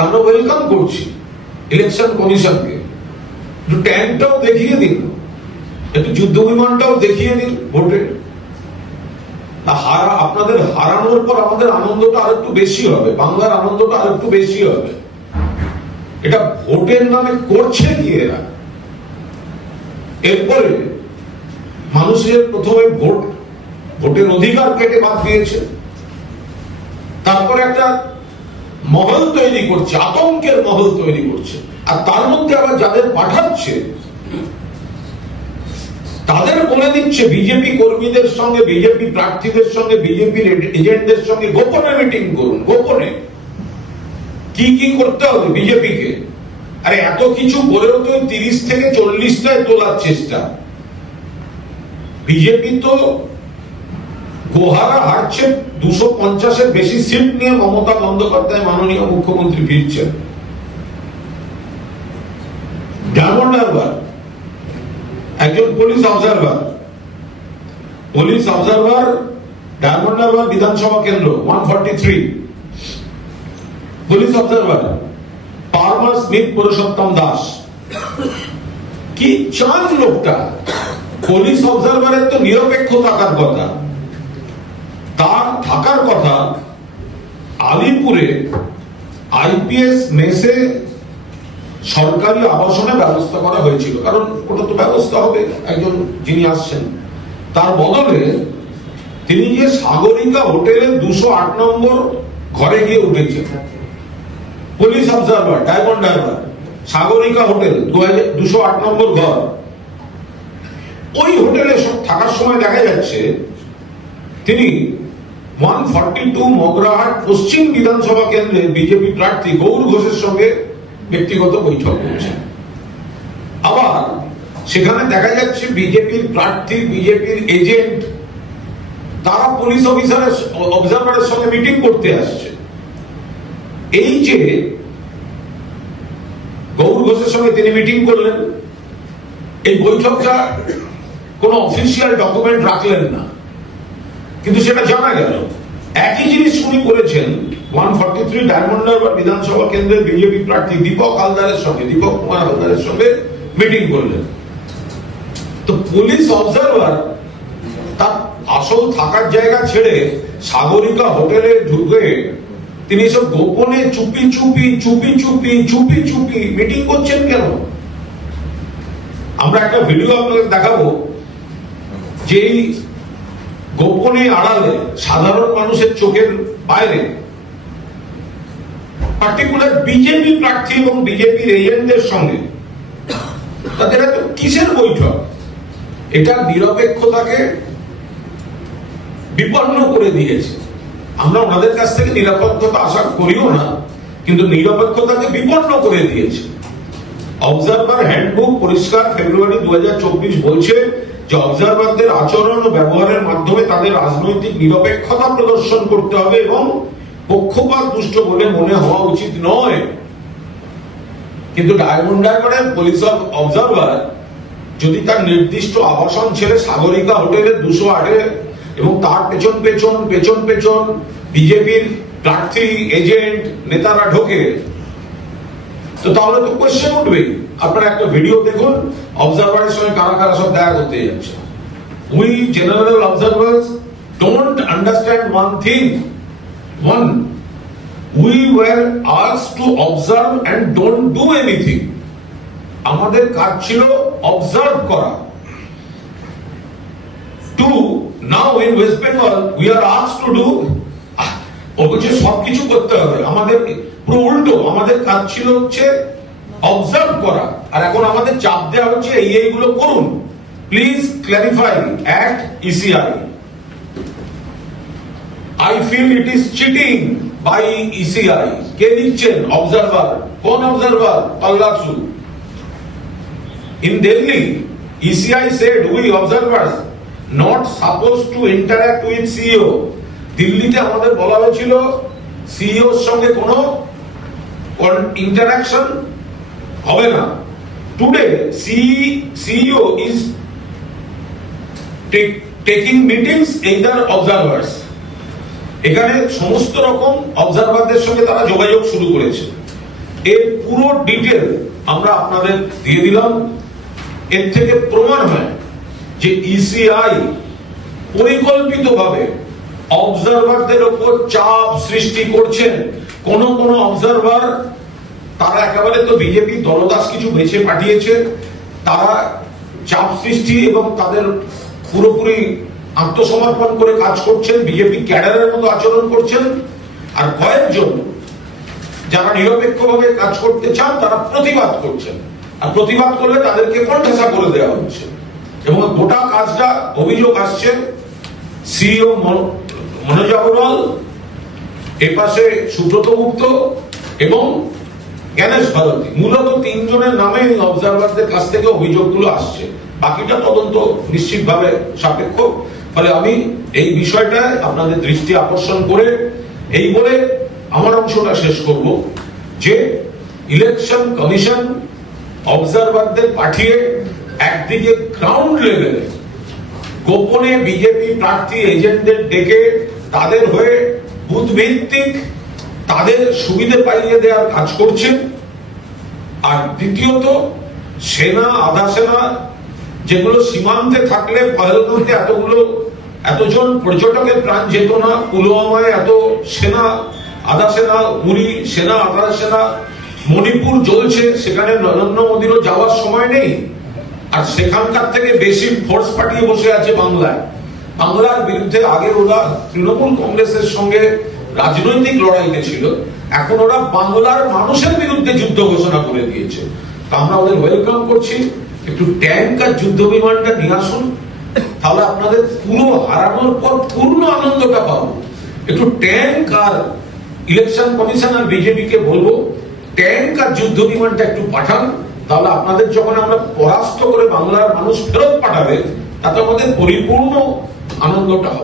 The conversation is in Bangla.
আমরা ওয়েলকাম করছি ইলেকশন কমিশনকে, একটু ট্যাঙ্কটাও দেখিয়ে দিন, একটু যুদ্ধ বিমানটাও দেখিয়ে দিন ভোটে। আপনাদের হারানোর পর আমাদের আনন্দটা আর একটু বেশি হবে, বাংলার আনন্দটা আর একটু বেশি হবে। এটা ভোটের নামে করছে কি এরা? এরপরে মানুষের প্রথমে ভোটের অধিকার কেটে বাদ দিয়েছে, তারপরে একটা মহল তৈরি করছে, আতঙ্কের মহল তৈরি করছে। আর তার মধ্যে আবার যাদের পাঠাচ্ছে তাদের বলে দিচ্ছে বিজেপি কর্মীদের সঙ্গে, বিজেপি প্রার্থীদের সঙ্গে, বিজেপির এজেন্টদের সঙ্গে গোপনে মিটিং করুন। গোপনে কি কি করতে হবে বিজেপিকে? আরে এত কিছু করেও তো 30 থেকে 40টায় তোলার চেষ্টা। বিজেপি তো গোহারা হারছে, 250-এর বেশি সিট নিয়ে মমতা বন্দ্যোপাধ্যায় মাননীয় মুখ্যমন্ত্রী ফিরছেন। ডায়মন্ড হারবার একজন পুলিশ অবজারভার ডায়মন্ড হারবার বিধানসভা কেন্দ্র 143 police observer Parmar Smith Purushottam Das. কি চান লোকটা? পুলিশ অবজারভারের তো নিরপেক্ষ থাকার কথা, তার থাকার কথা আলিপুরে আইপিএস মেসে সরকারি আবাসনে ব্যবস্থা করা হয়েছিল, কারণ ওটা তো ব্যবস্থা হবে একজন যিনি আসছেন। তার বদলে তিনি যে সাগরিকা হোটেলে 208 নম্বর ঘরে গিয়ে উঠেছেন। Police observer diamond Harbour Sagarika hotel 208 নম্বর ঘর। ওই হোটেলে থাকার সময় দেখা যাচ্ছে তিনি 142 মগরাহাট পশ্চিম বিধানসভা কেন্দ্রের বিজেপি প্রার্থী গৌর ঘোষের সঙ্গে ব্যক্তিগত বৈঠক করছেন। আবার সেখানে দেখা যাচ্ছে বিজেপির প্রার্থী, বিজেপির এজেন্ট, তারা পুলিশ অবজারভারের সঙ্গে মিটিং করতে আসছে। এই যে গৌর ঘোষের সঙ্গে তিনি মিটিং করলেন, এই বৈঠকটা কোনো অফিসিয়াল ডকুমেন্ট রাখলেন না, কিন্তু সেটা জানা গেল। একই জিনিস উনি করেছেন 143 ডায়মন্ড হারবার বিধানসভা কেন্দ্রের বিজেপি প্রার্থী দীপক কুমার হালদারের সঙ্গে মিটিং করলেন। তো পুলিশ অবজারভার তার আসল থাকার জায়গা ছেড়ে সাগরিকা হোটেলে ঢুকে তিনি সব গোপনে চুপি চুপি মিটিং করছেন কেন? আমরা একটা ভিডিও আপনাদের দেখাবো, যেই গোপনে আড়ালে সাধারণ মানুষের চোখের বাইরে পার্টিকুলার বিজেপি প্রার্থী এবং বিজেপির এজেন্টদের সঙ্গে তাদের এত কিসের বৈঠক? এটা নিরপেক্ষতাকে বিপন্ন করে দিয়েছে। আমরা ওনাদের কাছ থেকে নিরপেক্ষতা আশা করিও না, কিন্তু নিরপেক্ষতাকে বিপন্ন করে দিয়েছে। অবজারভার হ্যান্ডবুক পরিষ্কার ফেব্রুয়ারি 2024 বলছে যে অবজারভারদের আচরণ ও ব্যবহারের মাধ্যমে তাদের রাজনৈতিক নিরপেক্ষতা প্রদর্শন করতে হবে এবং পক্ষপাত দুষ্ট বলে মনে হওয়া উচিত নয়। কিন্তু ডায়মন্ড হারবারের পুলিশ অবজারভার যদি তার নির্দিষ্ট আবাসন ছেড়ে সাগরিকা হোটেলের 208-এ এবং তার পেছন বিজেপির প্রার্থী, এজেন্ট, নেতারা ঢোকে, তো তাহলে তো কোয়েশ্চেন উঠবেই। আপনারা একটা ভিডিও দেখুন, অবজারভারের সঙ্গে কারা কারা সব দেখা করতে যাচ্ছে। We general observers don't understand one thing. We were asked to observe and don't do anything. আমাদের কাজ ছিল অবজার্ভ করা। Now in West Bengal we are asked to do সবকিছু করতে হবে আমাদের, পুরো উল্টো। আমাদের কাজ ছিল হচ্ছে অবজার্ভ করা, আর এখন আমাদের চাপ দেওয়া হচ্ছে এইগুলো করুন। Please clarify at ECI. I feel it is cheating by ECI. কে দিচ্ছেন? অবজারভার। কোন observer? পাল্লাসু। In Delhi, ECI said we observers not supposed to interact with CEO. দিল্লিতে আমাদের বলা হয়েছিল সিইও এর সঙ্গে কোনো ইন্টারাকশন হবে না। Today, CEO is taking meetings either observers. এখানে সমস্ত রকম অবজারভারদের সঙ্গে তারা যোগাযোগ শুরু করেছে। এর পুরো ডিটেল আমরা আপনাদের দিয়ে দিলাম। এর থেকে প্রমাণ হয় যে ইসিআই পরিকল্পিতভাবে অবজারভারদের উপর চাপ সৃষ্টি করছেন। কোন অবজারভার তারা একেবারে তো বিজেপি দলদাস কিছু বেছে পাঠিয়েছে, তারা চাপ সৃষ্টি এবং তাদের পুরোপুরি আত্মসমর্পণ করে কাজ করছেন, বিজেপি ক্যাডারের মতো আচরণ করছেন। আর কয়েকজন যারা নিরপেক্ষভাবে কাজ করতে চান তারা প্রতিবাদ করছেন, আর প্রতিবাদ করলে তাদেরকে কণ্ঠাসা করে দেওয়া হচ্ছে। এবং গোটা কাজটা অভিযোগ আসছে সিইও মনোজ আগরওয়াল, এর পাশে সুব্রত গুপ্ত এবং জ্ঞানেশ ভারতী, মূলত তিনজনের নামে অবজারভারদের কাছ থেকে অভিযোগগুলো আসছে। বাকিটা তদন্ত নিশ্চিতভাবে সাপেক্ষ। ফলে আমি এই বিষয়টায় আপনাদের দৃষ্টি আকর্ষণ করে এই বলে আমার অংশটা শেষ করব যে ইলেকশন কমিশন অবজারভারদের পাঠিয়ে একদিকে গ্রাউন্ড লেভেলে গোপনে বিজেপি প্রার্থী এজেন্টদের ডেকে তাদের হয়ে বুথ ভিত্তিক তাদের সুবিধে পাইয়ে দেওয়ার কাজ করছে। আর দ্বিতীয়ত সেনা, আধা সেনা, যেগুলো সীমান্তে থাকলে পহেলগাঁওতে এতজন পর্যটকের প্রাণ যেত না, পুলওয়ামায় এত সেনা, আধা সেনা, উড়ি সেনা, আধা সেনা, মণিপুর জ্বলছে, সেখানে নরেন্দ্র মোদীরও যাওয়ার সময় নেই। আর সেখানকার থেকে বেশি ফোর্স পাঠিয়ে বসে আছে বাংলায়। বাংলার বিরুদ্ধে আগে ওরা তৃণমূল কংগ্রেসের সঙ্গে রাজনৈতিক লড়াইতে ছিল, এখন ওরা বাংলার মানুষের বিরুদ্ধে যুদ্ধ ঘোষণা করে দিয়েছে। তা আমরা ওদের ওয়েলকাম করছি। একটু ট্যাঙ্ক আর যুদ্ধ বিমানটা নিয়ে আসুন, তাহলে আপনাদের পুরো হারানোর পর পূর্ণ আনন্দটা পাবো। একটু ট্যাঙ্ক আর ইলেকশন কমিশন আর বিজেপিকে বলবো ট্যাঙ্ক আর যুদ্ধ বিমানটা একটু পাঠান, তাহলে আপনাদের যখন আমরা পরাস্ত করে বাংলার মানুষ ফেরত পাঠাবে তাতে আমাদের পরিপূর্ণ আনন্দটা হবে।